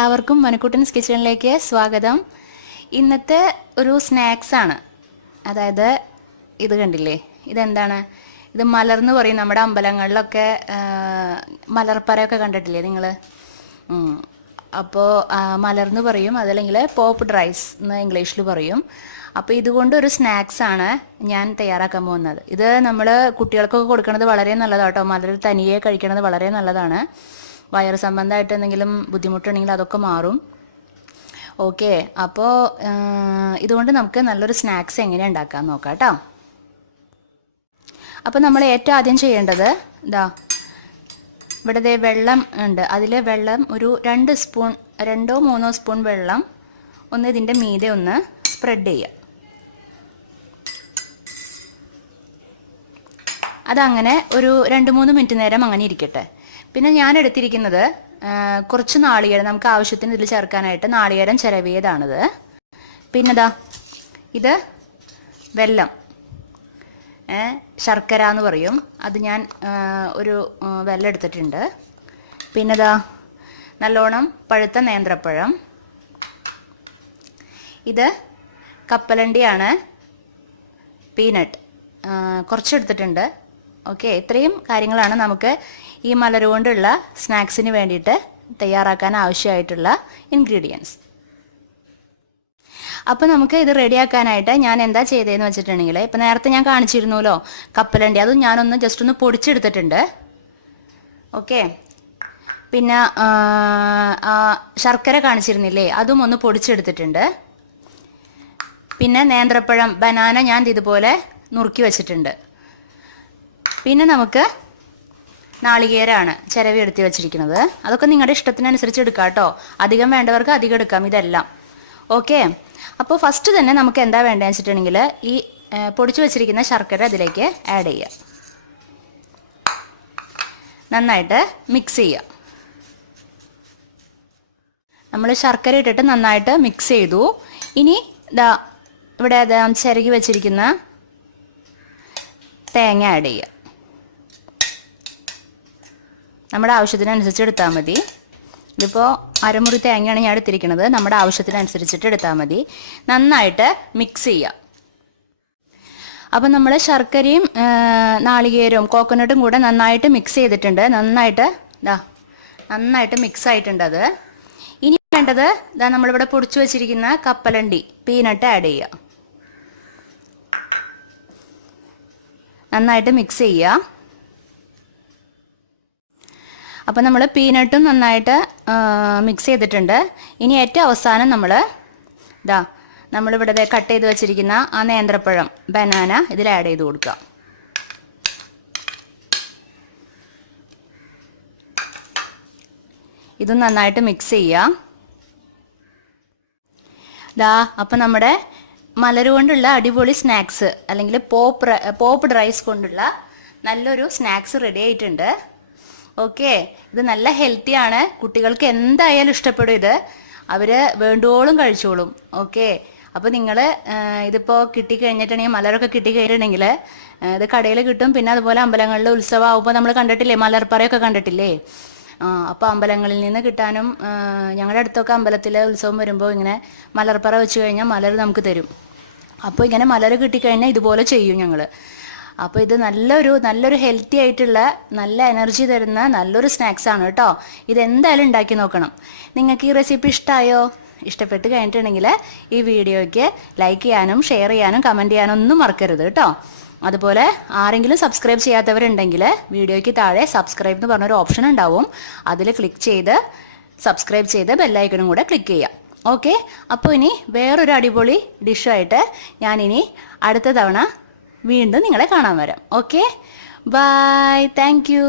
എല്ലാവർക്കും മനുക്കുട്ടൻസ് കിച്ചണിലേക്ക് സ്വാഗതം. ഇന്നത്തെ ഒരു സ്നാക്സ് ആണ്. അതായത് ഇത് കണ്ടില്ലേ, ഇതെന്താണ്? ഇത് മലർന്ന് പറയും. നമ്മുടെ അമ്പലങ്ങളിലൊക്കെ മലർപ്പറയൊക്കെ കണ്ടിട്ടില്ലേ നിങ്ങൾ? അപ്പോൾ മലർന്ന് പറയും, അതല്ലെങ്കിൽ പോപ്ഡ് റൈസ് എന്ന് ഇംഗ്ലീഷിൽ പറയും. അപ്പോൾ ഇതുകൊണ്ടൊരു സ്നാക്സ് ആണ് ഞാൻ തയ്യാറാക്കാൻ പോകുന്നത്. ഇത് നമ്മൾ കുട്ടികൾക്കൊക്കെ കൊടുക്കുന്നത് വളരെ നല്ലതാണ് കേട്ടോ. മലർ തനിയെ കഴിക്കുന്നത് വളരെ നല്ലതാണ്. വയറ് സംബന്ധമായിട്ട് എന്തെങ്കിലും ബുദ്ധിമുട്ടുണ്ടെങ്കിൽ അതൊക്കെ മാറും. ഓക്കെ, അപ്പോൾ ഇതുകൊണ്ട് നമുക്ക് നല്ലൊരു സ്നാക്സ് എങ്ങനെ ഉണ്ടാക്കാൻ നോക്കാം കേട്ടോ. അപ്പോൾ നമ്മൾ ഏറ്റവും ആദ്യം ചെയ്യേണ്ടത് ഇവിടെ വെള്ളം ഉണ്ട്. അതിൽ വെള്ളം ഒരു 2 സ്പൂൺ 2-3 സ്പൂൺ വെള്ളം ഒന്ന് ഇതിൻ്റെ മീതെ ഒന്ന് സ്പ്രെഡ് ചെയ്യുക. അതങ്ങനെ ഒരു 2-3 മിനിറ്റ് നേരം അങ്ങനെ ഇരിക്കട്ടെ. പിന്നെ ഞാൻ എടുത്തിരിക്കുന്നത് കുറച്ച് നാളികേരം, നമുക്ക് ആവശ്യത്തിന് ഇതിൽ ചേർക്കാനായിട്ട് നാളികേരം ചിരവിയതാണിത്. പിന്നെ ഇത് വെല്ലം, ശർക്കര എന്ന് പറയും. അത് ഞാൻ ഒരു വെല്ലം എടുത്തിട്ടുണ്ട്. പിന്നെ നല്ലോണം പഴുത്ത നേന്ത്രപ്പഴം. ഇത് കപ്പലണ്ടിയാണ്, പീനട്ട് കുറച്ചെടുത്തിട്ടുണ്ട്. ഓക്കെ, ഇത്രയും കാര്യങ്ങളാണ് നമുക്ക് ഈ മലർ കൊണ്ടുള്ള സ്നാക്സിന് വേണ്ടിയിട്ട് തയ്യാറാക്കാൻ ആവശ്യമായിട്ടുള്ള ഇൻഗ്രീഡിയൻസ്. അപ്പോൾ നമുക്ക് ഇത് റെഡിയാക്കാനായിട്ട് ഞാൻ എന്താ ചെയ്തതെന്ന് വെച്ചിട്ടുണ്ടെങ്കിൽ, ഇപ്പം നേരത്തെ ഞാൻ കാണിച്ചിരുന്നല്ലോ കപ്പലണ്ടി, അതും ഞാനൊന്ന് ജസ്റ്റ് ഒന്ന് പൊടിച്ചെടുത്തിട്ടുണ്ട്. ഓക്കെ, പിന്നെ ശർക്കര കാണിച്ചിരുന്നില്ലേ, അതും ഒന്ന് പൊടിച്ചെടുത്തിട്ടുണ്ട്. പിന്നെ നേന്ത്രപ്പഴം, ബനാന ഞാൻ ഇതുപോലെ നുറുക്കി വെച്ചിട്ടുണ്ട്. പിന്നെ നമുക്ക് നാളികേരമാണ് ചിരവി എടുത്ത് വെച്ചിരിക്കുന്നത്. അതൊക്കെ നിങ്ങളുടെ ഇഷ്ടത്തിനനുസരിച്ച് എടുക്കാം കേട്ടോ. അധികം വേണ്ടവർക്ക് അധികം എടുക്കാം ഇതെല്ലാം. ഓക്കെ, അപ്പോൾ ഫസ്റ്റ് തന്നെ നമുക്ക് എന്താ വേണ്ടതെന്ന് വെച്ചിട്ടുണ്ടെങ്കിൽ ഈ പൊടിച്ചു വെച്ചിരിക്കുന്ന ശർക്കര അതിലേക്ക് ആഡ് ചെയ്യുക. നന്നായിട്ട് മിക്സ് ചെയ്യുക. നമ്മൾ ശർക്കര ഇട്ടിട്ട് നന്നായിട്ട് മിക്സ് ചെയ്തു. ഇനി ഇവിടെ ചിരകി വെച്ചിരിക്കുന്ന തേങ്ങ ആഡ് ചെയ്യുക. നമ്മുടെ ആവശ്യത്തിനനുസരിച്ച് എടുത്താൽ മതി. ഇതിപ്പോൾ അരമുറി തേങ്ങയാണ് ഞാൻ എടുത്തിരിക്കുന്നത്. നമ്മുടെ ആവശ്യത്തിനനുസരിച്ചിട്ട് എടുത്താൽ മതി. നന്നായിട്ട് മിക്സ് ചെയ്യുക. അപ്പം നമ്മൾ ശർക്കരയും നാളികേരവും കോക്കനട്ടും കൂടെ നന്നായിട്ട് മിക്സ് ചെയ്തിട്ടുണ്ട്. നന്നായിട്ട് മിക്സ് ആയിട്ടുണ്ട് അത്. ഇനി വേണ്ടത് നമ്മളിവിടെ പൊടിച്ചു വെച്ചിരിക്കുന്ന കപ്പലണ്ടി, പീനട്ട് ആഡ് ചെയ്യുക. നന്നായിട്ട് മിക്സ് ചെയ്യുക. അപ്പം നമ്മൾ പീനട്ടും നന്നായിട്ട് മിക്സ് ചെയ്തിട്ടുണ്ട്. ഇനി ഏറ്റവും അവസാനം നമ്മളിവിടെ കട്ട് ചെയ്ത് വെച്ചിരിക്കുന്ന ആ നേന്ത്രപ്പഴം, ബനാന ഇതിൽ ആഡ് ചെയ്ത് കൊടുക്കുക. ഇതും നന്നായിട്ട് മിക്സ് ചെയ്യുക. അപ്പം നമ്മുടെ മലർ കൊണ്ടുള്ള അടിപൊളി സ്നാക്സ്, അല്ലെങ്കിൽ പോപ്ഡ് റൈസ് കൊണ്ടുള്ള നല്ലൊരു സ്നാക്സ് റെഡി ആയിട്ടുണ്ട്. ഓക്കെ, ഇത് നല്ല ഹെൽത്തിയാണ്. കുട്ടികൾക്ക് എന്തായാലും ഇഷ്ടപ്പെടും. ഇത് അവർ വേണ്ടോളം കഴിച്ചോളും. ഓക്കെ, അപ്പോൾ നിങ്ങൾ ഇതിപ്പോൾ കിട്ടിക്കഴിഞ്ഞിട്ടുണ്ടെങ്കിൽ, മലരൊക്കെ കിട്ടിക്കഴിഞ്ഞിട്ടുണ്ടെങ്കിൽ ഇത് കടയിൽ കിട്ടും. പിന്നെ അതുപോലെ അമ്പലങ്ങളിൽ ഉത്സവം ആവുമ്പോൾ നമ്മൾ കണ്ടിട്ടില്ലേ, മലർപ്പറയൊക്കെ കണ്ടിട്ടില്ലേ? അപ്പോൾ അമ്പലങ്ങളിൽ നിന്ന് കിട്ടാനും, ഞങ്ങളുടെ അടുത്തൊക്കെ അമ്പലത്തിൽ ഉത്സവം വരുമ്പോൾ ഇങ്ങനെ മലർപ്പറ വെച്ച് കഴിഞ്ഞാൽ മലർ നമുക്ക് തരും. അപ്പോൾ ഇങ്ങനെ മലർ കിട്ടിക്കഴിഞ്ഞാൽ ഇതുപോലെ ചെയ്യും ഞങ്ങൾ. അപ്പോൾ ഇത് നല്ലൊരു ഹെൽത്തി ആയിട്ടുള്ള, നല്ല എനർജി തരുന്ന നല്ലൊരു സ്നാക്സ് ആണ് കേട്ടോ. ഇതെന്തായാലും ഉണ്ടാക്കി നോക്കണം. നിങ്ങൾക്ക് ഈ റെസിപ്പി ഇഷ്ടമായോ? ഇഷ്ടപ്പെട്ട് കഴിഞ്ഞിട്ടുണ്ടെങ്കിൽ ഈ വീഡിയോയ്ക്ക് ലൈക്ക് ചെയ്യാനും ഷെയർ ചെയ്യാനും കമൻറ്റ് ചെയ്യാനും ഒന്നും മറക്കരുത് കേട്ടോ. അതുപോലെ ആരെങ്കിലും സബ്സ്ക്രൈബ് ചെയ്യാത്തവരുണ്ടെങ്കിൽ വീഡിയോയ്ക്ക് താഴെ സബ്സ്ക്രൈബ് എന്ന് പറഞ്ഞൊരു ഓപ്ഷൻ ഉണ്ടാവും. അതിൽ ക്ലിക്ക് ചെയ്ത് സബ്സ്ക്രൈബ് ചെയ്ത് ബെല്ലൈക്കണും കൂടെ ക്ലിക്ക് ചെയ്യാം. ഓക്കെ, അപ്പോൾ ഇനി വേറൊരു അടിപൊളി ഡിഷായിട്ട് ഞാനിനി അടുത്ത തവണ വീണ്ടും നിങ്ങളെ കാണാൻ വരാം. Okay, bye, thank U.